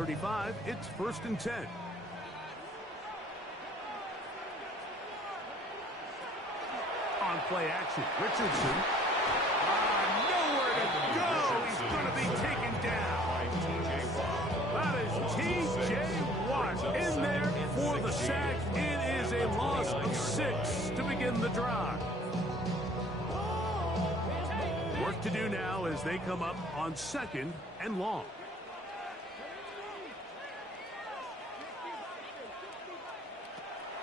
35, it's 1st and 10. On play action, Richardson. Nowhere to go. He's going to be taken down. That is T.J. Watt in there for the sack. It is a loss of 6 to begin the drive. Work to do now as they come up on 2nd and long.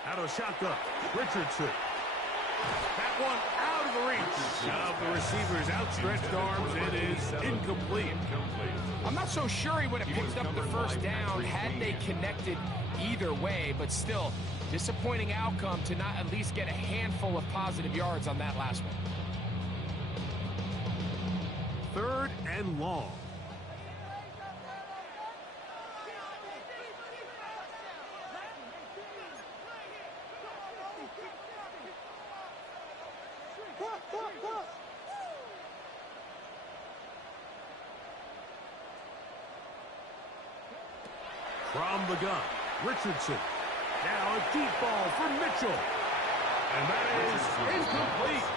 Out of the shotgun, Richardson. That one out of the reach of the receiver's outstretched arms. It is incomplete. I'm not so sure he would have picked up the first down had they connected either way, but still, disappointing outcome to not at least get a handful of positive yards on that last one. 3rd and long. From the gun, Richardson. Now a deep ball for Mitchell. And that is incomplete.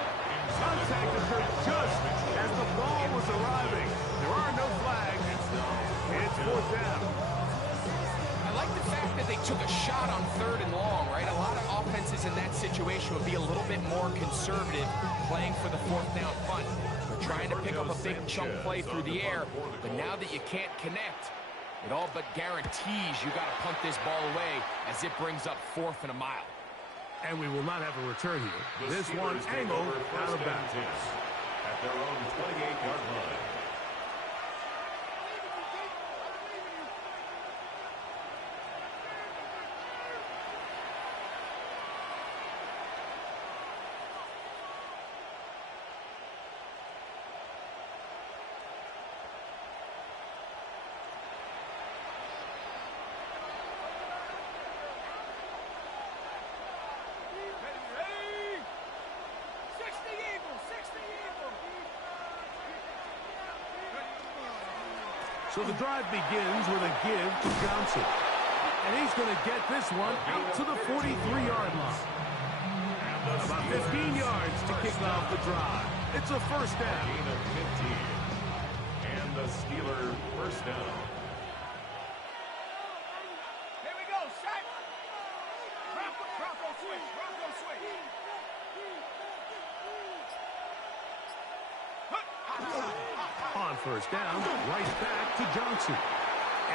Contact occurred just as the ball was arriving. There are no flags. It's 4th down. I like the fact that they took a shot on 3rd and long, right? A lot of offenses in that situation would be a little bit more conservative playing for the 4th down punt. They're trying to pick up a big chunk play through the air, but now that you can't connect, it all but guarantees you got to punt this ball away as it brings up 4th and a mile. And we will not have a return here. This one angled out of bounds. At their own 28-yard line. So the drive begins with a give to Johnson. And he's going to get this one out to the 43-yard line. About 15 yards to kick off the drive. It's a 1st down. Gain of 15. And the Steelers 1st down. Here we go, set. Bronco switch, Bronco switch. On 1st down, right back to Johnson.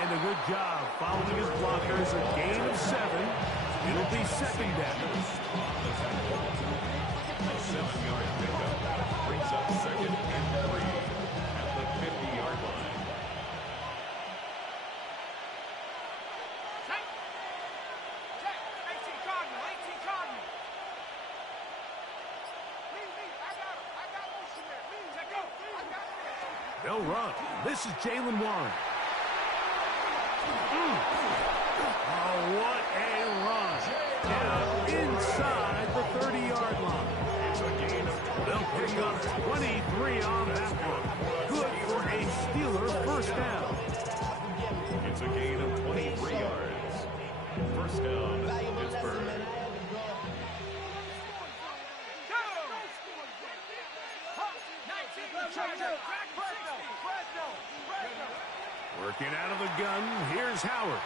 And a good job following his blockers. A gain of 7. It'll be 2nd down. A 7-yard pickup brings up 2nd and 3 at the 50-yard line. Check. 18 Cardinal, 18 Cardinal. Leave. I got motion there. Leave. Check go. I got it. They'll run. This is Jalen Warren. Oh, what a run. Down inside the 30-yard line. They'll pick up 23 on that one. Good for a Steeler 1st down. It's a gain of 23 yards. 1st down, Pittsburgh. Working out of the gun, here's Howard.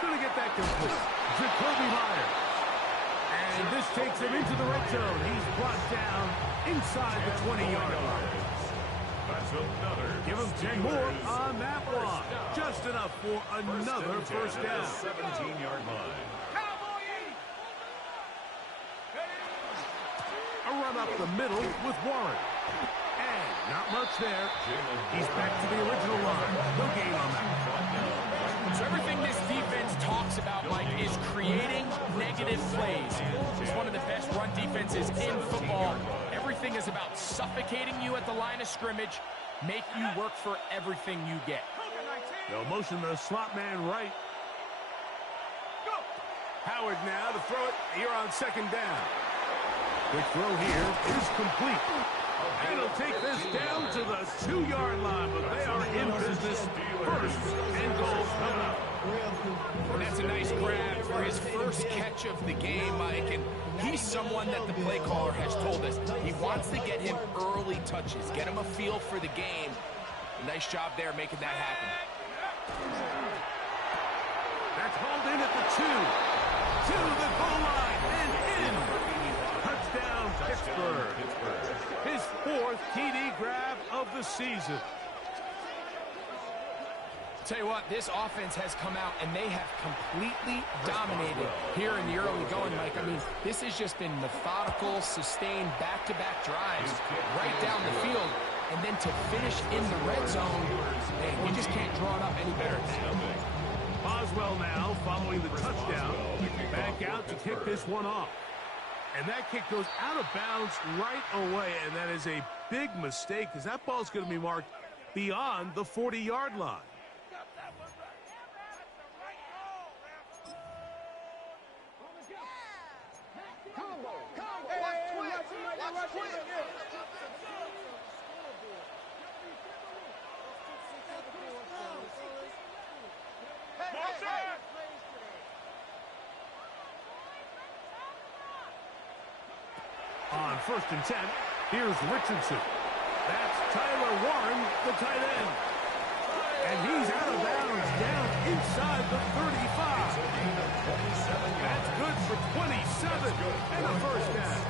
Going to get that complete. Jacoby Myers. And this takes him into the red zone. He's brought down inside the 20-yard line. That's another. Give him 10 more on that one. Just enough for another 1st down. 17-yard line. A run up the middle with Warren. And not much there. He's back to the original line. No gain on that one. So everything this defense talks about, Mike, is creating negative plays. It's one of the best run defenses in football. Everything is about suffocating you at the line of scrimmage, make you work for everything you get. They'll motion the slot man right. Howard now to throw it here on 2nd down. Quick throw here is complete. And he'll take this down to the 2-yard line, but they are in business. First and goal coming up. And that's a nice grab for his first catch of the game, Mike. And he's someone that the play caller has told us he wants to get him early touches, get him a feel for the game. Nice job there making that happen. That's hauled in at the 2. To the goal line and in. Touchdown, Pittsburgh. His 4th TD grab of the season. Tell you what, this offense has come out and they have completely dominated here in the early going, Mike. I mean, this has just been methodical, sustained, back-to-back drives right down the field. And then to finish in the red zone, man, you just can't draw it up any better than that. Boswell now following the touchdown. Back out to kick this one off. And that kick goes out of bounds right away, and that is a big mistake because that ball's going to be marked beyond the 40-yard line. On 1st and 10, here's Richardson. That's Tyler Warren, the tight end. And he's out of bounds down inside the 35. That's good for 27 and a first down.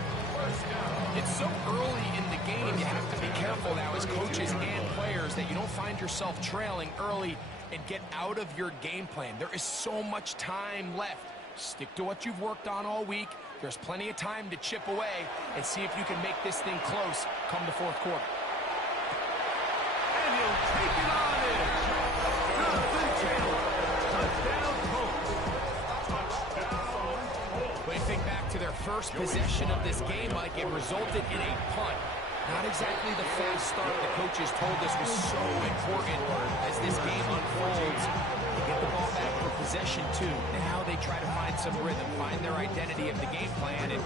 It's so early in the game, you have to be careful now as coaches and players that you don't find yourself trailing early and get out of your game plan. There is so much time left. Stick to what you've worked on all week. There's plenty of time to chip away and see if you can make this thing close come the 4th quarter. And he'll take it on in. Jonathan Taylor. Touchdown, Colts. When you think back to their first possession of this game, Mike, it resulted in a punt. Not exactly the fast start the coaches told us was so important as this game unfolds. They get the ball back for possession 2. Now they try to find some rhythm, find their identity of the game plan, and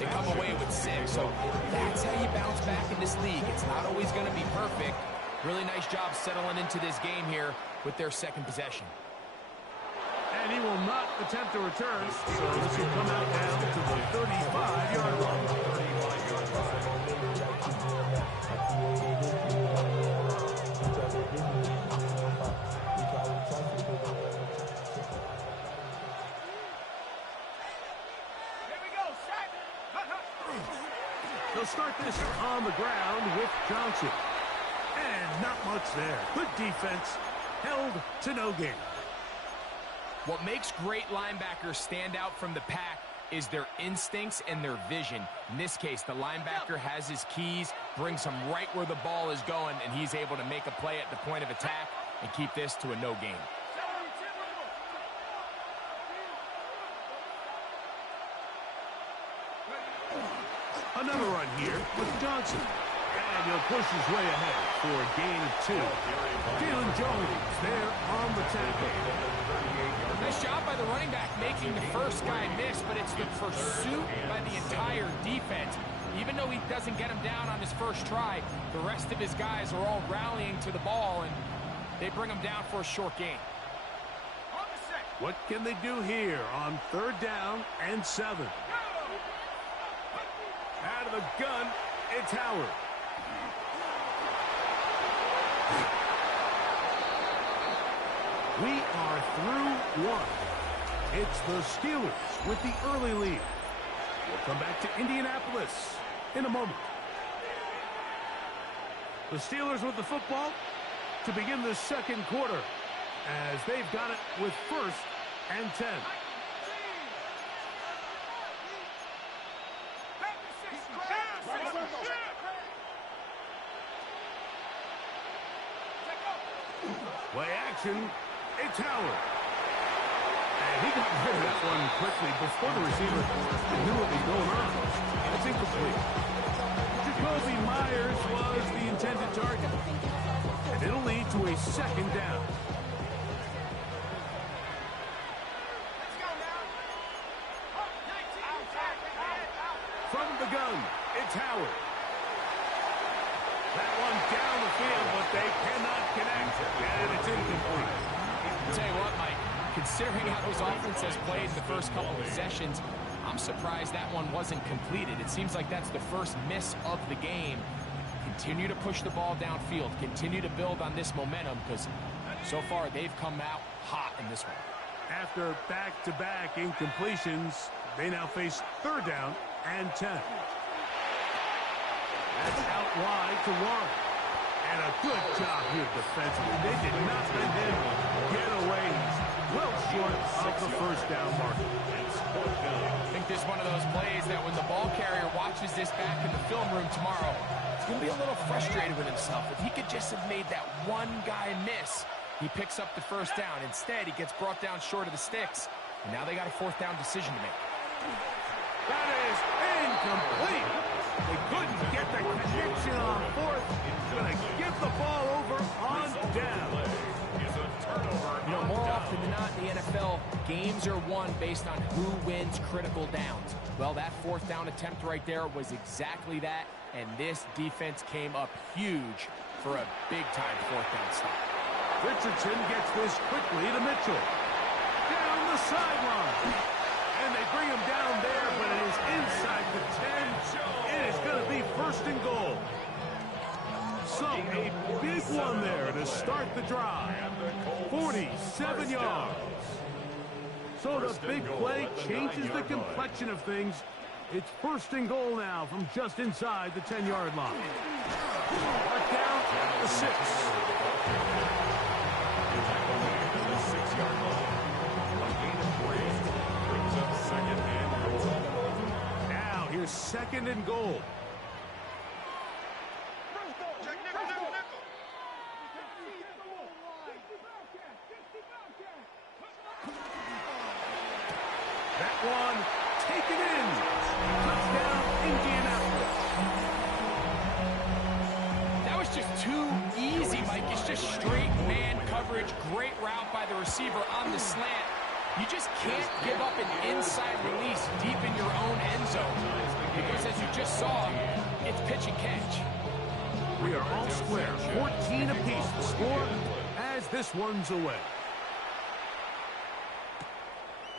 they come away with 6. So that's how you bounce back in this league. It's not always going to be perfect. Really nice job settling into this game here with their 2nd possession. And he will not attempt a return, so this will come out down to the 35-yard line. They'll start this on the ground with Johnson. And not much there. Good defense. Held to no gain. What makes great linebackers stand out from the pack is their instincts and their vision. In this case, the linebacker has his keys, brings him right where the ball is going, and he's able to make a play at the point of attack and keep this to a no gain. Another run here with Johnson. And he'll push his way ahead for a gain of 2. Jalen Jones there on the tackle. Nice job by the running back making the first guy miss, but it's the pursuit by the entire defense. Even though he doesn't get him down on his first try, the rest of his guys are all rallying to the ball, and they bring him down for a short gain. What can they do here on 3rd down and 7? Out of the gun, it's Howard. We are through 1. It's the Steelers with the early lead. We'll come back to Indianapolis in a moment. The Steelers with the football to begin the 2nd quarter as they've got it with 1st and 10. Play action, it's Howard. And he got rid of that one quickly before the receiver knew what was going on. It's incomplete. Jacoby Myers was the intended target. And it'll lead to a 2nd down. From the gun, it's Howard. That one down the field, but they cannot connect, and it's incomplete. I'll tell you what, Mike, considering how this offense has played the first couple of possessions, I'm surprised that one wasn't completed. It seems like that's the first miss of the game. Continue to push the ball downfield. Continue to build on this momentum because so far they've come out hot in this one. After back-to-back incompletions, they now face 3rd down and 10. That's out wide to Warren. And a good job here defensively. They did not let him get away. He's well short of the 1st down marker. I think this is one of those plays that when the ball carrier watches this back in the film room tomorrow, he's going to be a little frustrated with himself. If he could just have made that one guy miss, he picks up the 1st down. Instead, he gets brought down short of the sticks. And now they got a 4th down decision to make. That is incomplete. They couldn't get the connection on 4th. Going to give the ball over on down. You know, more often than not in the NFL, games are won based on who wins critical downs. Well, that 4th down attempt right there was exactly that, and this defense came up huge for a big-time 4th down stop. Richardson gets this quickly to Mitchell. Down the sideline. And they bring him down there, but it is inside the 10. It is going to be 1st and goal. So, a big one there to start the drive. 47 yards. So the big play changes the complexion of things. It's 1st and goal now from just inside the 10-yard line. Mark down at the 6. The 6-yard line. A gain of 3 brings up 2nd and goal. Now here's 2nd and goal. That one taken in. Touchdown, Indianapolis. That was just too easy, Mike. It's just straight man coverage. Great route by the receiver on the slant. You just can't give up an inside release deep in your own end zone. Because as you just saw, it's pitch and catch. We are all square. 14 apiece to score as this one's away.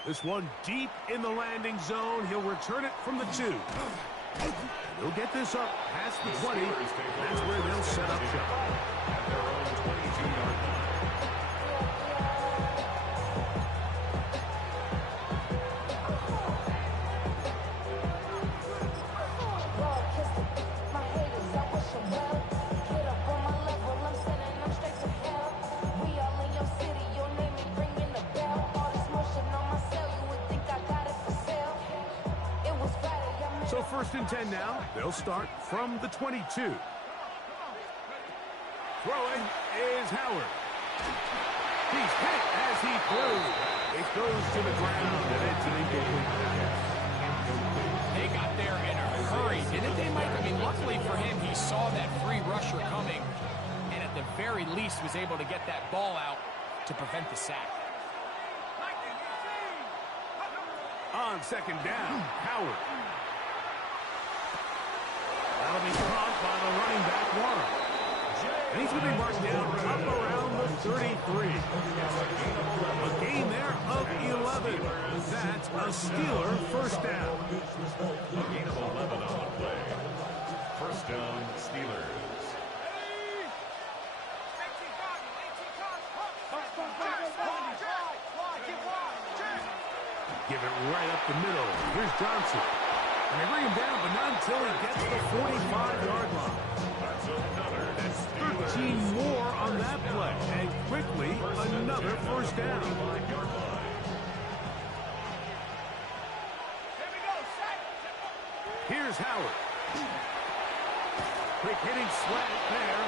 This one deep in the landing zone. He'll return it from the 2. He'll get this up past the 20. That's where they'll set up shop. At their own 22-yard line. So 1st and 10 now. They'll start from the 22. Throwing is Howard. He's hit as he throws. It goes to the ground, and it's an incomplete pass. They got there in a hurry, didn't they, Mike? I mean, luckily for him, he saw that free rusher coming, and at the very least was able to get that ball out to prevent the sack. On 2nd down, Howard. That'll be caught by the running back, Warren. And he's going to be marked down up around the 33. A gain there of 11. That's a Steeler 1st down. A gain of 11 on the play. 1st down, Steelers. Give it right up the middle. Here's Johnson. And they bring him down, but not until he gets the 45-yard line. That's 13 more on that play. And quickly, another 1st down. Here's Howard. Quick hitting slant there.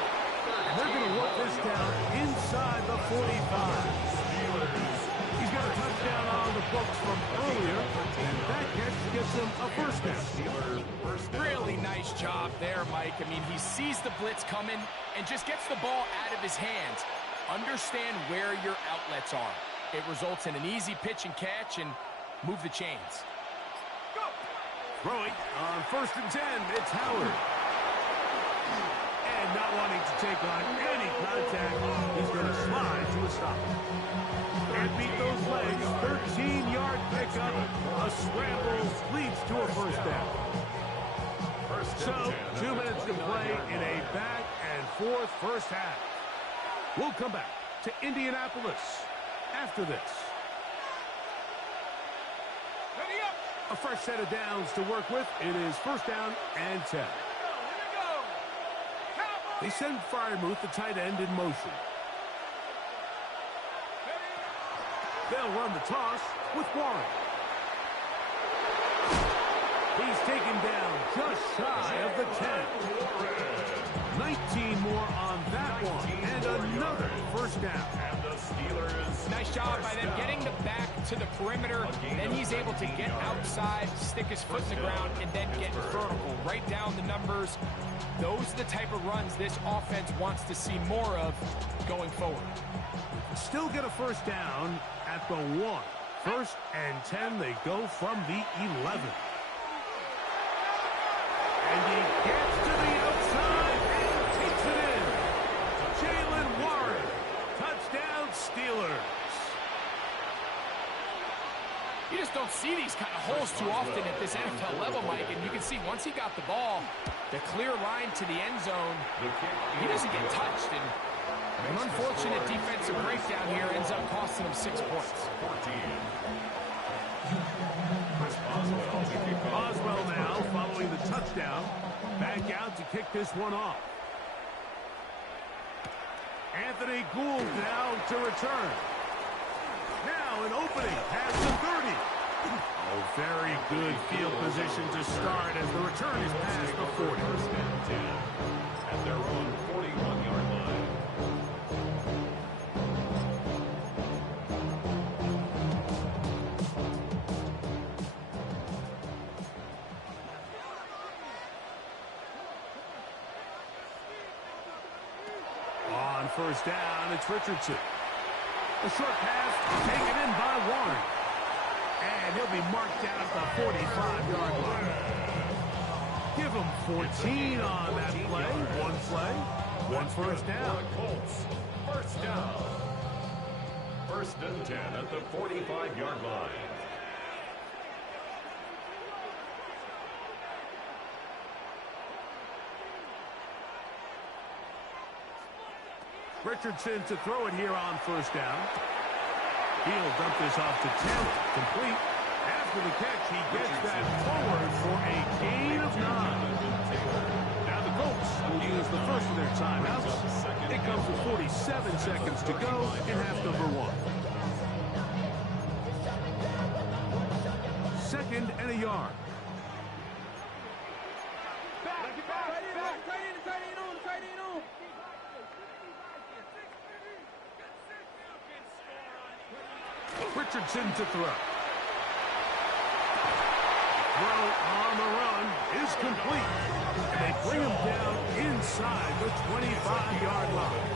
And they're going to work this down inside the 45. He's got a touchdown on the books from earlier, and that catch gets him a 1st down. Really nice job there, Mike. I mean, he sees the blitz coming and just gets the ball out of his hands. Understand where your outlets are. It results in an easy pitch and catch and move the chains. Throwing on 1st and 10, it's Howard. And not wanting to take on any contact, he's going to slide to a stop. And beat those legs. 13-yard pickup. A scramble leads to a first down. So, 2 minutes to play in a back-and-forth first half. We'll come back to Indianapolis after this. Ready up. A fresh set of downs to work with. It is first down and 10. Here we go. Cowboys. They send Freiermuth, the tight end, in motion. They'll run the toss with Warren. He's taken down just shy of the 10. 19 more on that one. And another first down. And the Steelers. Nice job by them getting the back to the perimeter. Then he's able to get outside, stick his foot in the ground, and then get vertical. Right down the numbers. Those are the type of runs this offense wants to see more of going forward. Still get a first down at the 1. First and 10, they go from the 11. And he gets to the outside and takes it in. Jalen Warren, touchdown Steelers. You just don't see these kind of holes too often at this NFL level, Mike, and you can see once he got the ball, the clear line to the end zone, he doesn't get touched, and an unfortunate defensive breakdown here ends up costing him 6 points. 14. Boswell now following the touchdown. Back out to kick this one off. Anthony Gould now to return. Now an opening past the 30. Oh, very good field position to start as the return is past the 40. First and 10 at their own 41-yard line. On first down, it's Richardson. A short pass taken in by Warren. And he'll be marked down at the 45-yard line. Give him 14 on that play. One first down. Colts, first down. First and 10 at the 45-yard line. Richardson to throw it here on first down. He'll dump this off to Taylor. Complete. After the catch, he gets that forward for a gain of 9. Now the Colts will use the first of their timeouts. It comes with 47 seconds to go in half number 1. Second and a yard. Richardson to throw. Throw on the run is complete. And they bring him down inside the 25-yard line.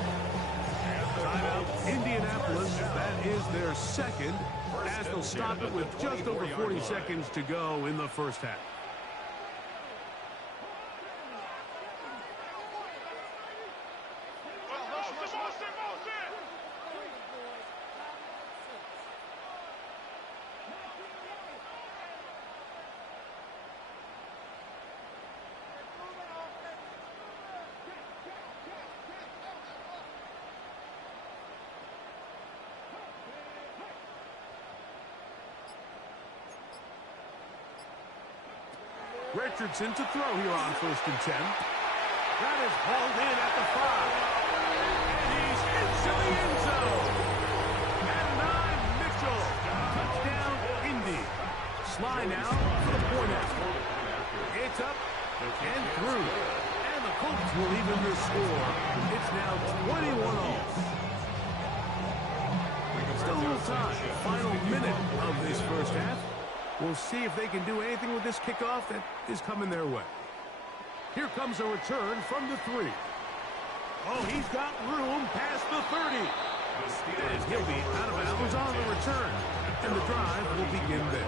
Timeout, Indianapolis. That is their second, as they'll stop it with just over 40 seconds to go in the first half. Richardson to throw here on first and 10. That is hauled in at the 5. And he's into the end zone. At 9, Mitchell. Touchdown, Indy. Sly now for the point after. It's up and through. And the Colts will even the score. It's now 21 all. Still a little time. Final minute of this first half. We'll see if they can do anything with this kickoff that is coming their way. Here comes a return from the 3. Oh, he's got room past the 30. And he'll be out of bounds on the return. And the drive will begin there.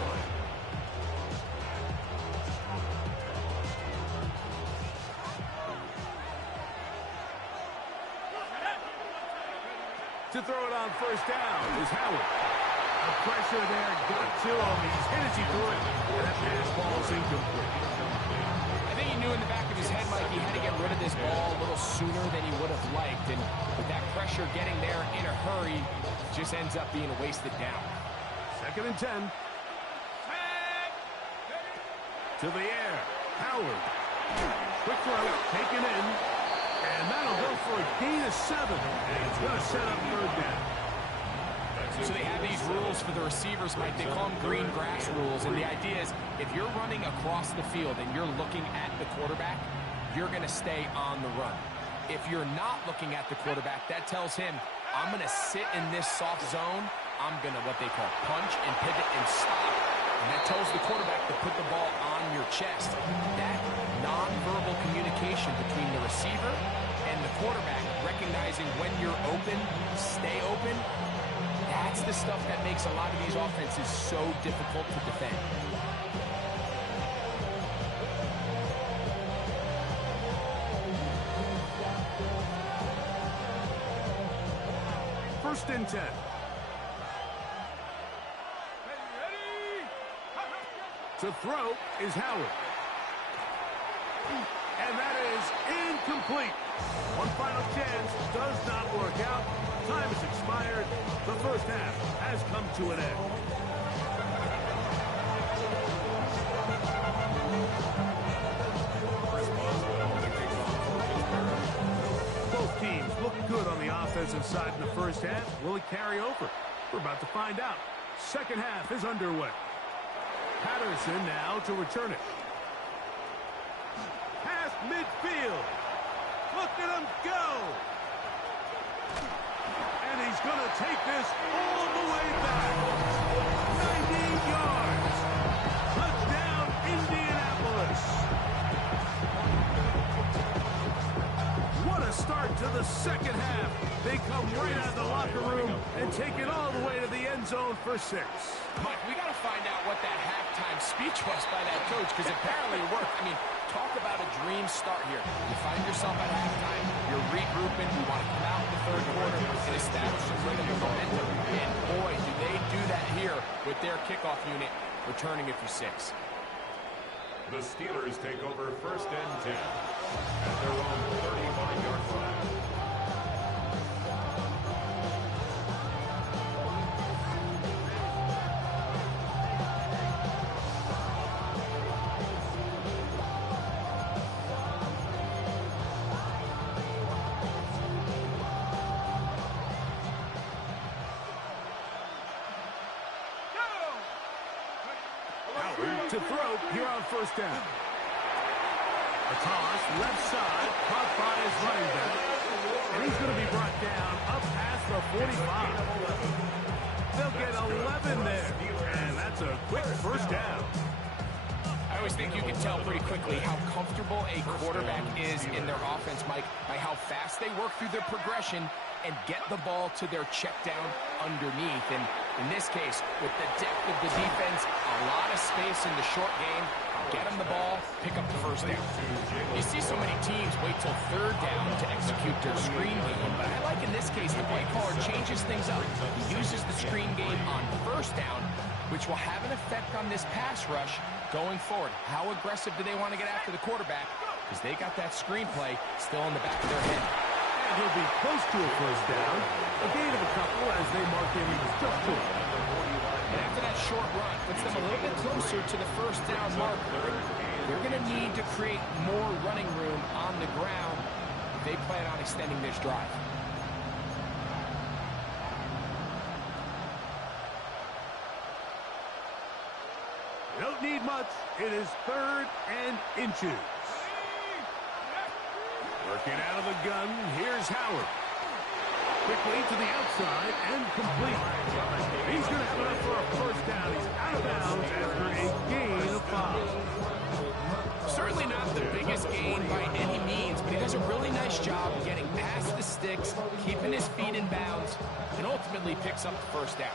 To throw it on first down is Howard. The pressure there got to him. He's hit as he threw it, and that pass ball is incomplete. I think he knew in the back of his head, Mike, he had to get rid of this ball a little sooner than he would have liked. And with that pressure getting there in a hurry, just ends up being a wasted down. 2nd and 10. To the air. Howard. Quick throw, taken in. And that'll go for a gain of 7. And it's going to set up 3rd down. So they have these rules for the receivers, Mike. They call them green grass rules. And the idea is if you're running across the field and you're looking at the quarterback, you're going to stay on the run. If you're not looking at the quarterback, that tells him, I'm going to sit in this soft zone. I'm going to what they call punch and pivot and stop. And that tells the quarterback to put the ball on your chest. That nonverbal communication between the receiver and the quarterback, recognizing when you're open, stay open, that's the stuff that makes a lot of these offenses so difficult to defend. First and 10. To throw is Howard. And that is incomplete. One final chance does not work out. Time has expired. The first half has come to an end. Both teams look good on the offensive side in the first half. Will it carry over? We're about to find out. Second half is underway. Patterson now to return it. Past midfield. Look at him go. And he's going to take this all the way back. 90 yards. Touchdown, Indianapolis. What a start to the second half. They come right out of the locker room and take it all the way to the end zone for 6. Mike, we got to find out what that halftime speech was by that coach, because apparently it worked. I mean, talk about a dream start here. You find yourself at halftime, you're regrouping, you want to come out in the third quarter and establish a rhythm of momentum. And boy, do they do that here with their kickoff unit returning it for 6. The Steelers take over 1st and 10 at their own 35-yard line. To throw here on first down. A toss, left side, caught by his running back. And he's going to be brought down up past the 45. They'll get 11 there. And that's a quick first down. I always think you can tell pretty quickly how comfortable a quarterback is in their offense, Mike, by how fast they work through their progression and get the ball to their check down underneath. And in this case, with the depth of the defense, a lot of space in the short game, get them the ball, pick up the first down. You see so many teams wait till 3rd down to execute their screen game, but I like in this case the play caller changes things up. He uses the screen game on 1st down, which will have an effect on this pass rush going forward. How aggressive do they want to get after the quarterback? Because they got that screenplay still in the back of their head. And he'll be close to a first down. A gain of a couple as they mark him just to it. And after that short run, puts them a little bit closer to the first down marker. They're going to need to create more running room on the ground if they plan on extending this drive. Don't need much. It is 3rd and inches. Working out of the gun, here's Howard. Quickly to the outside and complete. He's going to have enough for a first down. He's out of bounds after a gain of 5. Certainly not the biggest gain by any means, but he does a really nice job getting past the sticks, keeping his feet in bounds, and ultimately picks up the first down.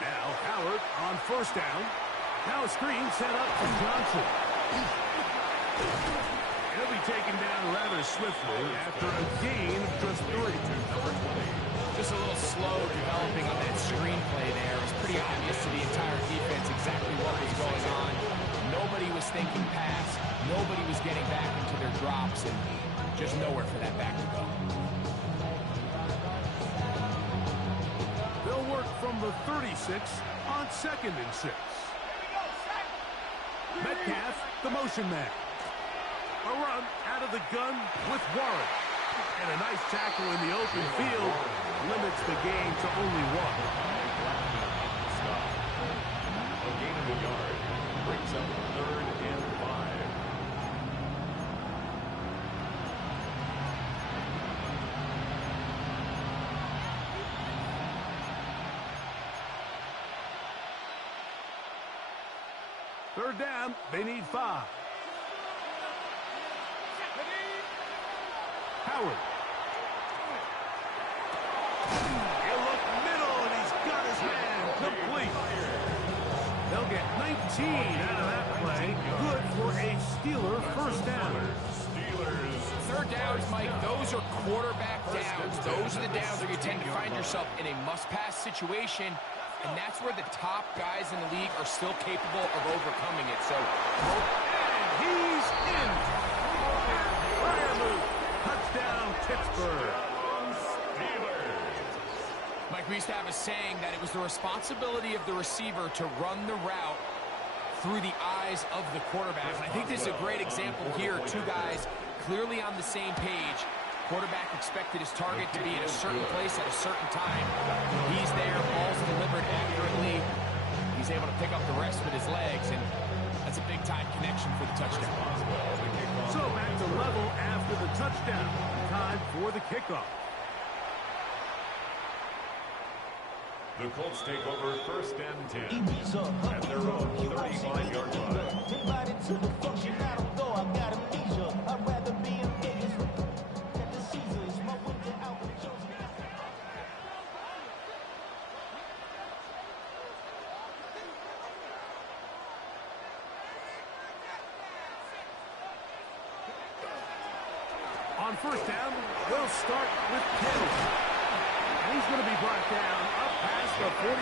Now Howard on first down. Now a screen set up from Johnson. He'll be taken down rather swiftly after a gain of just 3. Just a little slow developing on that screenplay there. It was pretty obvious to the entire defense exactly what was going on. Nobody was thinking pass. Nobody was getting back into their drops, and just nowhere for that back to go. They'll work from the 36 on 2nd and 6. Metcalf, the motion man. A run out of the gun with Warren. And a nice tackle in the open field limits the game to only 1. A gain of a yard brings up 3rd and 5. Third down, they need 5. Howard. He'll look middle, and he's got his man complete. They'll get 19 out of that play. Good for a Steeler first down. Third downs, Mike, those are quarterback downs. Those are the downs where you tend to find yourself in a must-pass situation, and that's where the top guys in the league are still capable of overcoming it. So, and he's in. Fire move. Touchdown, Pittsburgh. Mike, we used to have a saying that it was the responsibility of the receiver to run the route through the eyes of the quarterback. And I think this is a great example here. Two guys clearly on the same page. Quarterback expected his target to be in a certain place at a certain time. He's there, ball's delivered accurately. He's able to pick up the rest with his legs, and that's a big-time connection for the touchdown. So back to level after the touchdown. Time for the kickoff. The Colts take over 1st and 10 at their own 35-yard line. On first down, they'll start with Kittle. And he's going to be brought down up past the 45.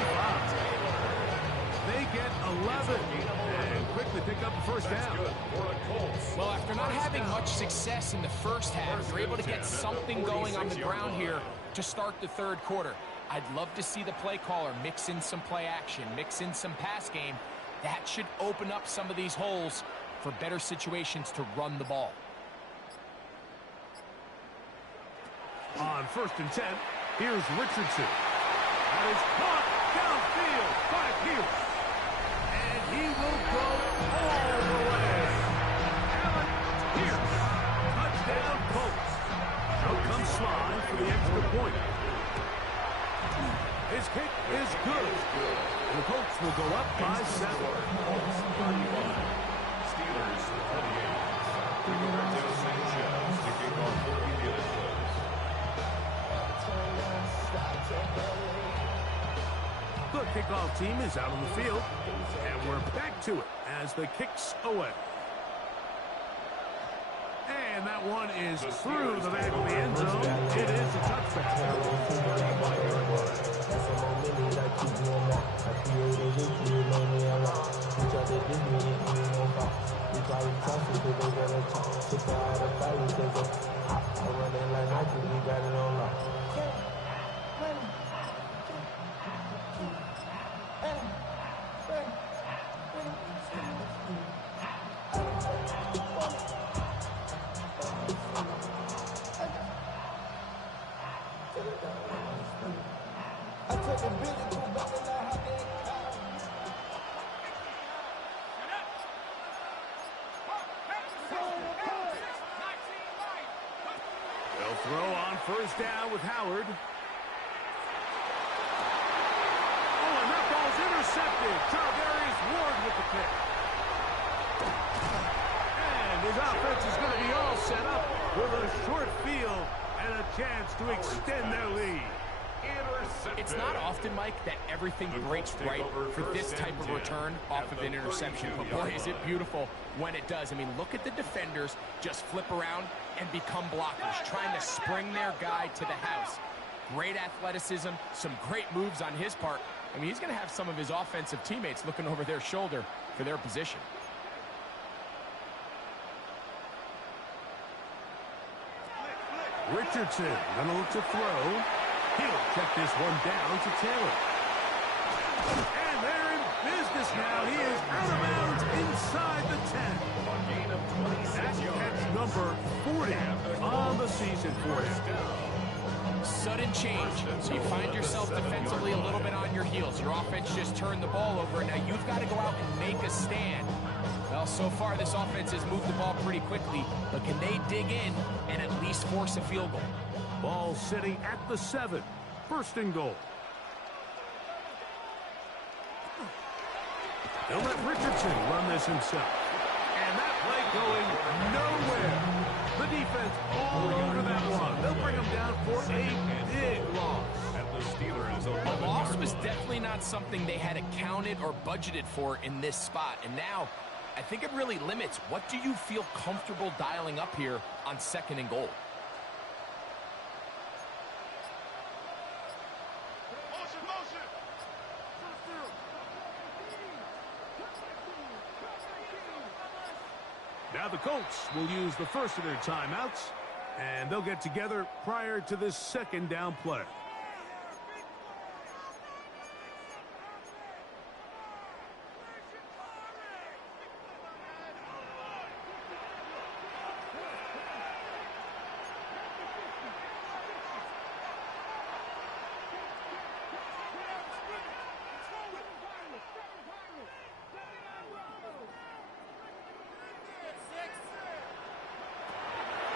They get 11 and quickly pick up the first down. Well, after not having much success in the first half, they're able to get something going on the ground here to start the third quarter. I'd love to see the play caller mix in some play action, mix in some pass game. That should open up some of these holes for better situations to run the ball. On 1st and 10, here's Richardson. That is caught downfield by Pierce. And he will go all the way. Allen Pierce. Touchdown, Colts. Out comes Sly for the extra point. His kick is good. And the Colts will go up by 7. Steelers 28. Roberto Sanchez to kick off for the other close. The kickoff team is out on the field, and we're back to it as the kick's away. And that one is through the back of the end zone. It is a touchdown. They'll throw on first down with Howard. Oh, and that ball's intercepted. Charvarius Ward with the pick. And his offense is going to be all set up with a short field and a chance to extend their lead. It's not often, Mike, that everything breaks right for this type of return off of an interception. But boy, is it beautiful when it does. I mean, look at the defenders just flip around and become blockers, trying to spring their guy to the house. Great athleticism, some great moves on his part. I mean, he's going to have some of his offensive teammates looking over their shoulder for their position. Richardson gonna look to throw. He'll check this one down to Taylor. And they're in business now. He is out of bounds inside the 10. That's number 40 on the season for him. Sudden change, so you find yourself defensively a little bit on your heels. Your offense just turned the ball over. Now you've got to go out and make a stand. Well, so far this offense has moved the ball pretty quickly, but can they dig in and at least force a field goal? Ball sitting at the 7. First and goal. They'll let Richardson run this himself. And that play going nowhere. The defense all over that one. They'll bring them down for a big loss. A loss was definitely not something they had accounted or budgeted for in this spot. And now, I think it really limits. What do you feel comfortable dialing up here on 2nd and goal? Now the Colts will use the first of their timeouts, and they'll get together prior to this 2nd down play.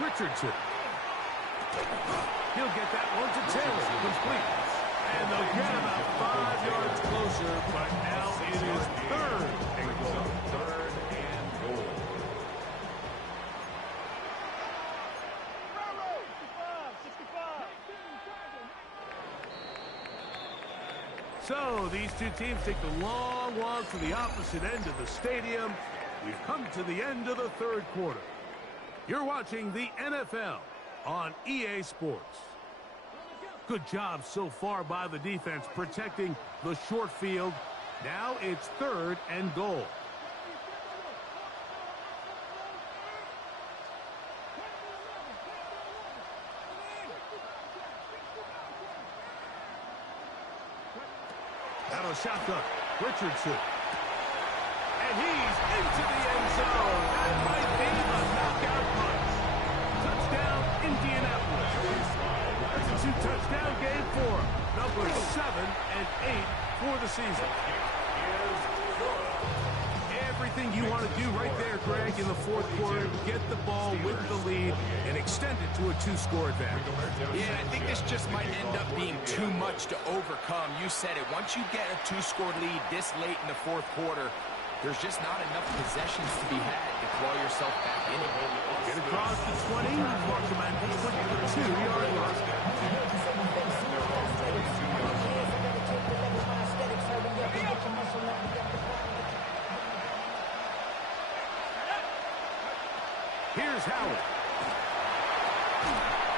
Richardson. He'll get that one to Taylor. Complete. And they'll get about 5 yards closer, but now it is 3rd and goal. 3rd and goal. So these two teams take the long walk to the opposite end of the stadium. We've come to the end of the 3rd quarter. You're watching the NFL on EA Sports. Good job so far by the defense protecting the short field. Now it's 3rd and goal. Out of shotgun, Richardson. And he's into the end zone. That might be the knockout punch. Touchdown, Indianapolis. That's a 2-touchdown game for him. Number 7 and 8 for the season. Everything you want to do right there, Greg, in the 4th quarter, get the ball with the lead and extend it to a 2-score advantage. Yeah, I think this just might end up being too much to overcome. You said it. Once you get a 2-score lead this late in the 4th quarter, there's just not enough possessions to be had to claw yourself back in. Get across the 20, mark the man put the 2-yard line. Here's Howard.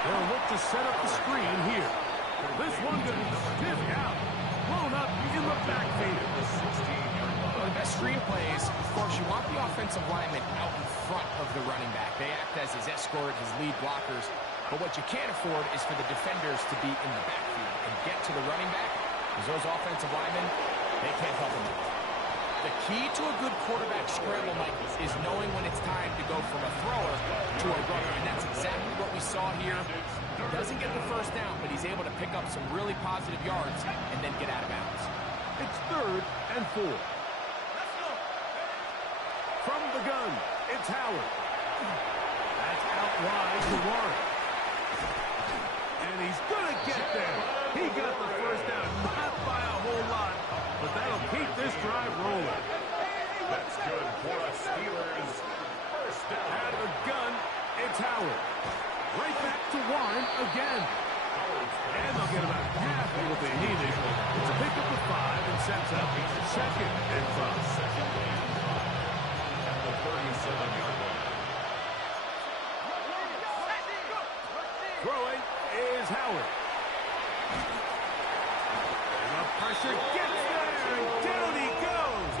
They'll look to set up the screen here. This one going to stiff out. Blown up in the backfield. Well, the best screen plays, of course, you want the offensive lineman out in front of the running back. They act as his escort, his lead blockers. But what you can't afford is for the defenders to be in the backfield and get to the running back, because those offensive linemen, they can't help them out. The key to a good quarterback scramble, Mike, is knowing when it's time to go from a thrower to a runner, and that's exactly what we saw here. He doesn't get the first down, but he's able to pick up some really positive yards and then get out of bounds. It's 3rd and 4. From the gun, it's Howard. That's out wide to Warren. And he's going to get there. He got the first down, not by a whole lot, but that'll keep this drive rolling. That's good for a Steelers first down. Out of the gun, it's Howard. Right back to Warren again. And they'll get about half of the what they needed. It's a pickup of 5 and sets up second and 5. Second and 5 at the 37-yard line. Throwing is Howard. And the pressure gets there, and down he goes.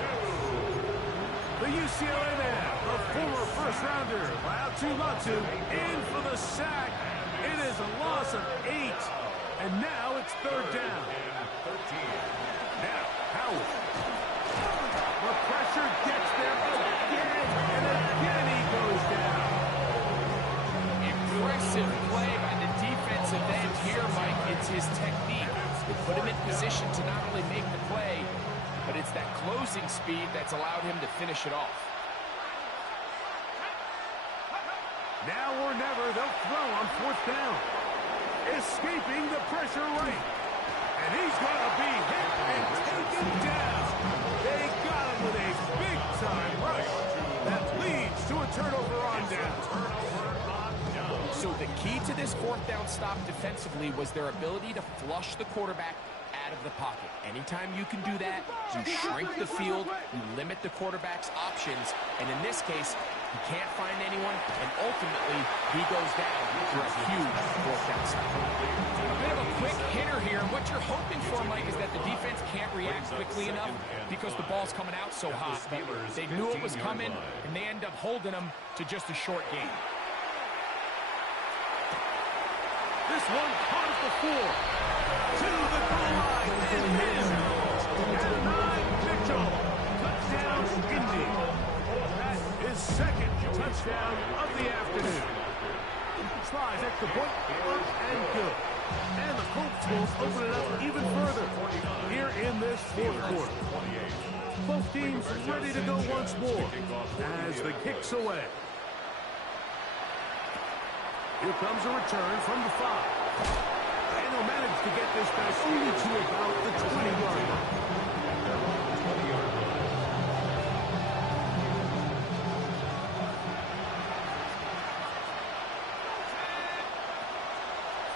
The UCLA man, the former first-rounder, Latu Latu, in for the sack. It is a loss of 8, and now it's third down. Now, Howard. The pressure gets there again, and again he goes down. Impressive play by the defensive end here, Mike. It's his technique. It put him in position to not only make the play, but it's that closing speed that's allowed him to finish it off. Now or never, they'll throw on fourth down. Escaping the pressure right. And he's going to be hit and taken down. They got him with a big-time rush that leads to a turnover on down. So the key to this fourth down stop defensively was their ability to flush the quarterback out of the pocket. Anytime you can do that, you shrink the field, you limit the quarterback's options, and in this case, he can't find anyone, and ultimately, he goes down for a huge fourth down stop. A bit of a quick hitter here. What you're hoping for, Mike, is that the defense can't react quickly enough because the ball's coming out so hot. But they knew it was coming, and they end up holding them to just a short game. This one caught at the 4. To the goal line and in. And Mitchell. Touchdown, Indy. That is second touchdown of the afternoon. Slides extra point, up and good. And the Colts will open it up even further here in this fourth quarter. Both teams ready to go once more as the kick's away. Here comes a return from the 5. And they'll manage to get this back only to about the 20-yard line.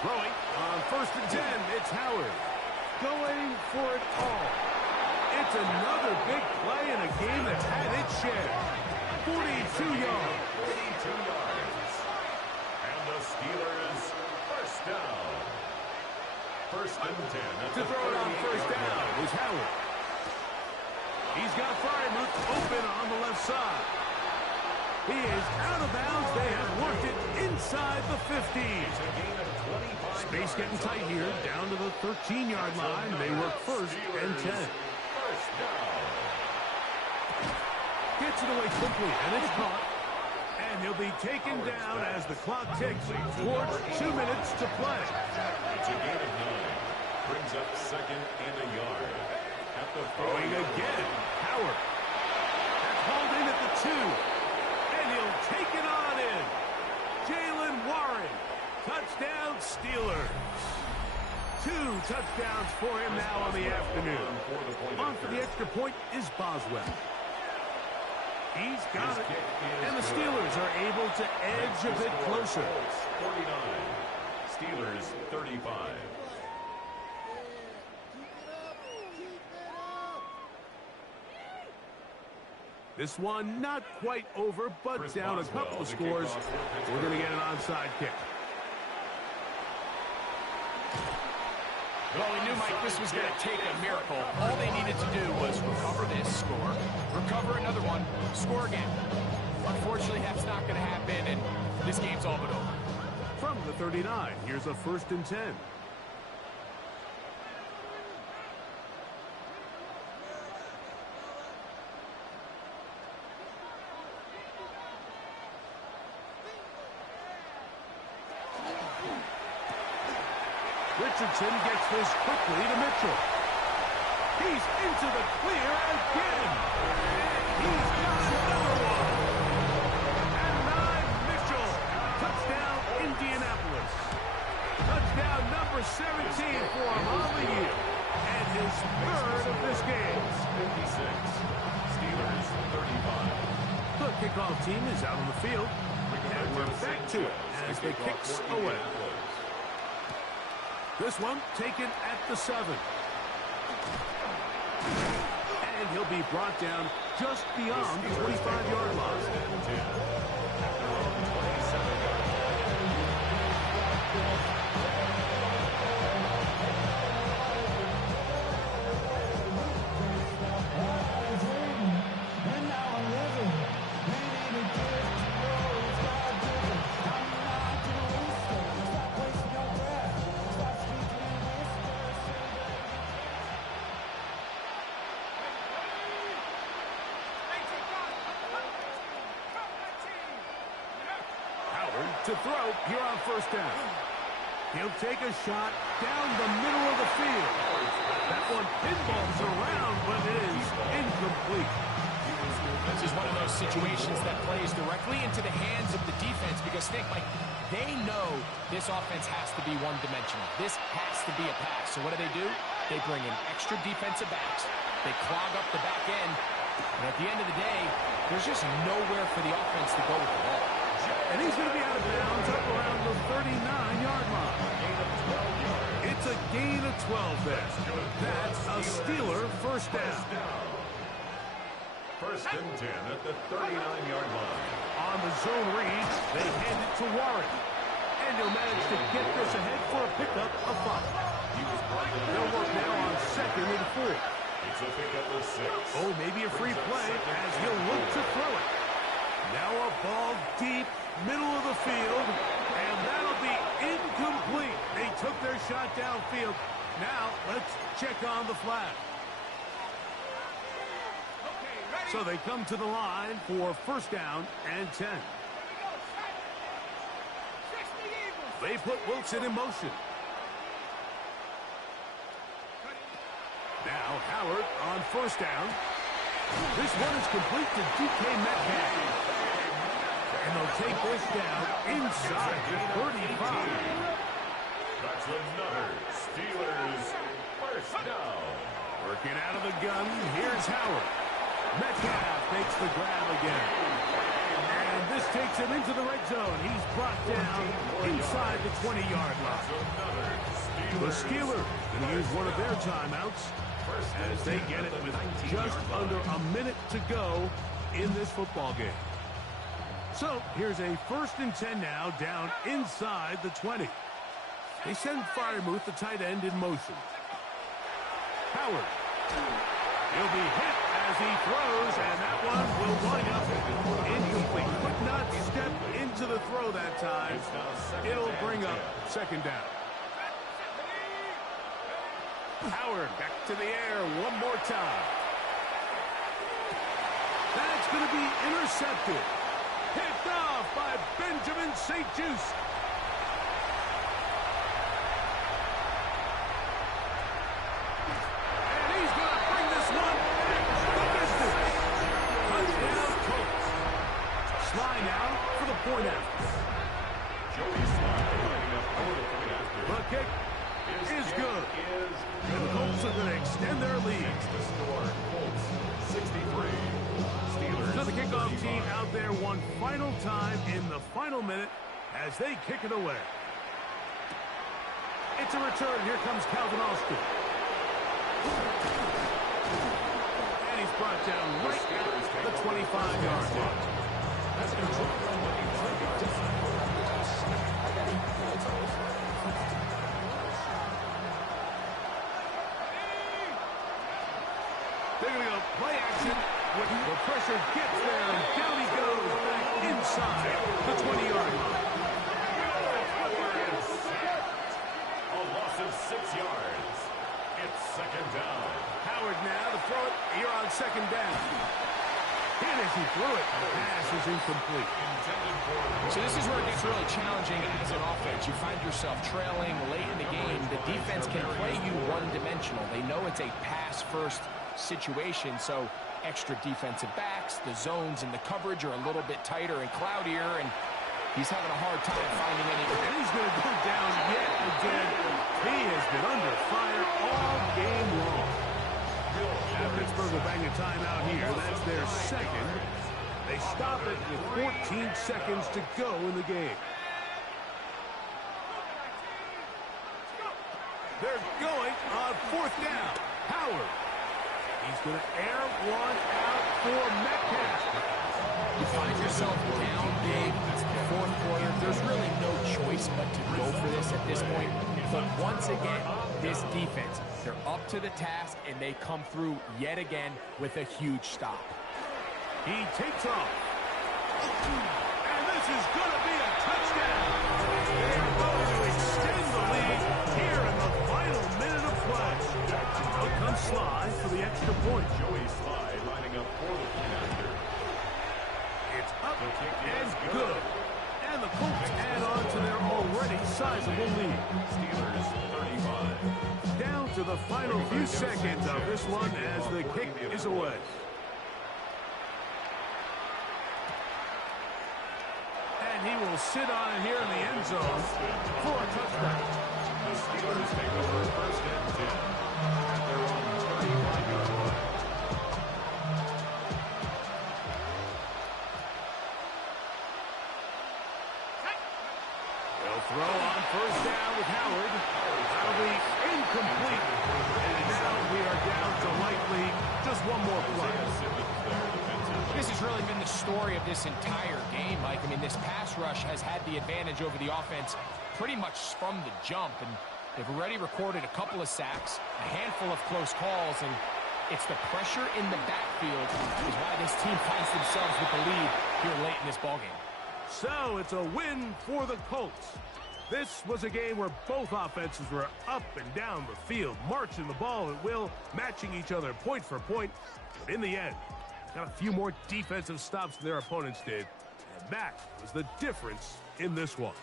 Throwing on first and 10, it's Howard. Going for it all. It's another big play in a game that's had its share. 42 yards. 42 yards. And the Steelers first down. First and 10. To throw it on first down is Howard. He's got Frymuth open on the left side. He is out of bounds. They have worked it inside the 50. Space getting tight here. Down to the 13-yard line. They work first and 10. First down. Gets it away quickly, and it's caught. And he'll be taken down as the clock ticks towards 2 minutes to play. It's a gain of 9. Brings up second and a yard. At the Throwing again. Howard. That's hauled in at the 2. And he'll take it on in. Jalen Warren. Touchdown Steelers. 2 touchdowns for him now on the afternoon. On for the extra point is Boswell. He's got it. And the Steelers are able to edge a bit closer. 49. Steelers 35. This one not quite over, but down a couple of scores. We're going to get an onside kick. Well, we knew, Mike, this was going to take a miracle. All they needed to do was recover this, score, recover another one, score again. Unfortunately, that's not going to happen, and this game's all but over. From the 39, here's a first and 10. Richardson gets this quickly to Mitchell. He's into the clear again. He's got another one. And 9, Mitchell. Touchdown, Indianapolis. Touchdown number 17 for him on the year. And his third of this game. 56. Steelers 35. The kickoff team is out on the field. And we're back to it as the kick's away. This one taken at the 7. And he'll be brought down just beyond the 25-yard line. To throw here on first down. He'll take a shot down the middle of the field. That one pinballs around, but it is incomplete. This is one of those situations that plays directly into the hands of the defense because, Nick, like, they know this offense has to be one-dimensional. This has to be a pass. So what do? They bring in extra defensive backs. They clog up the back end. And at the end of the day, there's just nowhere for the offense to go with the ball. And he's going to be out of bounds up around the 39-yard line. It's a gain of 12 there. That's a Steeler first down. First and 10 at the 39-yard line. On the zone read, they hand it to Warren. And he'll manage to get this ahead for a pickup of 5. They'll work now on 2nd and 4. It's a pickup of 6. Oh, maybe a free play as he'll look to throw it. Now a ball deep, middle of the field, and that'll be incomplete. They took their shot downfield. Now let's check on the flag. So they come to the line for first down and 10. They put Wilson in motion. Now Howard on first down. This one is complete to DK Metcalf. And they'll take this down inside the 35. That's another Steelers first down. Working out of the gun, here's Howard. Metcalf makes the grab again. And this takes him into the red zone. He's brought down inside the 20-yard line. The Steelers going to use one of their timeouts as they get it with just under a minute to go in this football game. So here's a first and 10 now down inside the 20. They send Freiermuth, the tight end, in motion. Howard. He'll be hit as he throws, and that one will wind up incomplete. Could not step into the throw that time. It'll bring up second down. Howard back to the air one more time. That's going to be intercepted. Picked off by Benjamin St-Juste. And he's going to bring this one the distance. Touchdown Colts. Sly now for the point after. Joey Sly lining up for the point after. The kick is good. And the Colts are going to extend their lead. The score, Colts 63. Steelers. So the kickoff team out there one final time in the final minute as they kick it away. It's a return. Here comes Calvin Austin. And he's brought down right at the 25-yard line. They're going to go play action. When the pressure gets there, and down he goes back inside the 20-yard line. A loss of 6 yards. It's second down. Howard now to throw it here on second down. And as he threw it, the pass is incomplete. So this is where it gets really challenging as an offense. You find yourself trailing late in the game. The defense can play you one-dimensional. They know it's a pass-first situation, so extra defensive backs, the zones and the coverage are a little bit tighter and cloudier, and he's having a hard time finding any. And he's going to go down yet again. He has been under fire all game long. Now Pittsburgh will bang a timeout here. That's their second. They stop it with 14 seconds to go in the game. They're going on fourth down. Howard. He's going to air one out for Metcalf. You find yourself down big, fourth quarter. There's really no choice but to go for this at this point. But once again, this defense, they're up to the task, and they come through yet again with a huge stop. He takes off. And this is going to be a touchdown. They're going to extend the lead here in the final minute of play. Out comes Sly for the extra point. Joey Sly lining up for the point after. It's up and good. And the Colts add on to their already sizable lead. Steelers 35. Down to the final few seconds of this one as the kick is away. And he will sit on it here in the end zone for a touchdown. The Steelers take over first and 10 at their own 35-yard line. They'll throw on first down with Howard. That'll be incomplete. And now we are down to likely just one more play. This has really been the story of this entire game, Mike. I mean, this pass rush has had the advantage over the offense pretty much from the jump, and they've already recorded a couple of sacks, a handful of close calls, and it's the pressure in the backfield is why this team finds themselves with the lead here late in this ballgame. So it's a win for the Colts. This was a game where both offenses were up and down the field, marching the ball at will, matching each other point for point. But in the end, got a few more defensive stops than their opponents did. And that was the difference in this one.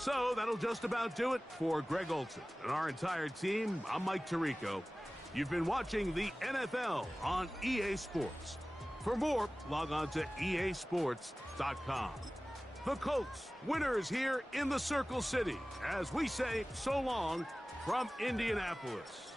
So that'll just about do it for Greg Olson and our entire team. I'm Mike Tirico. You've been watching the NFL on EA Sports. For more, log on to easports.com. The Colts, winners here in the Circle City, as we say so long from Indianapolis.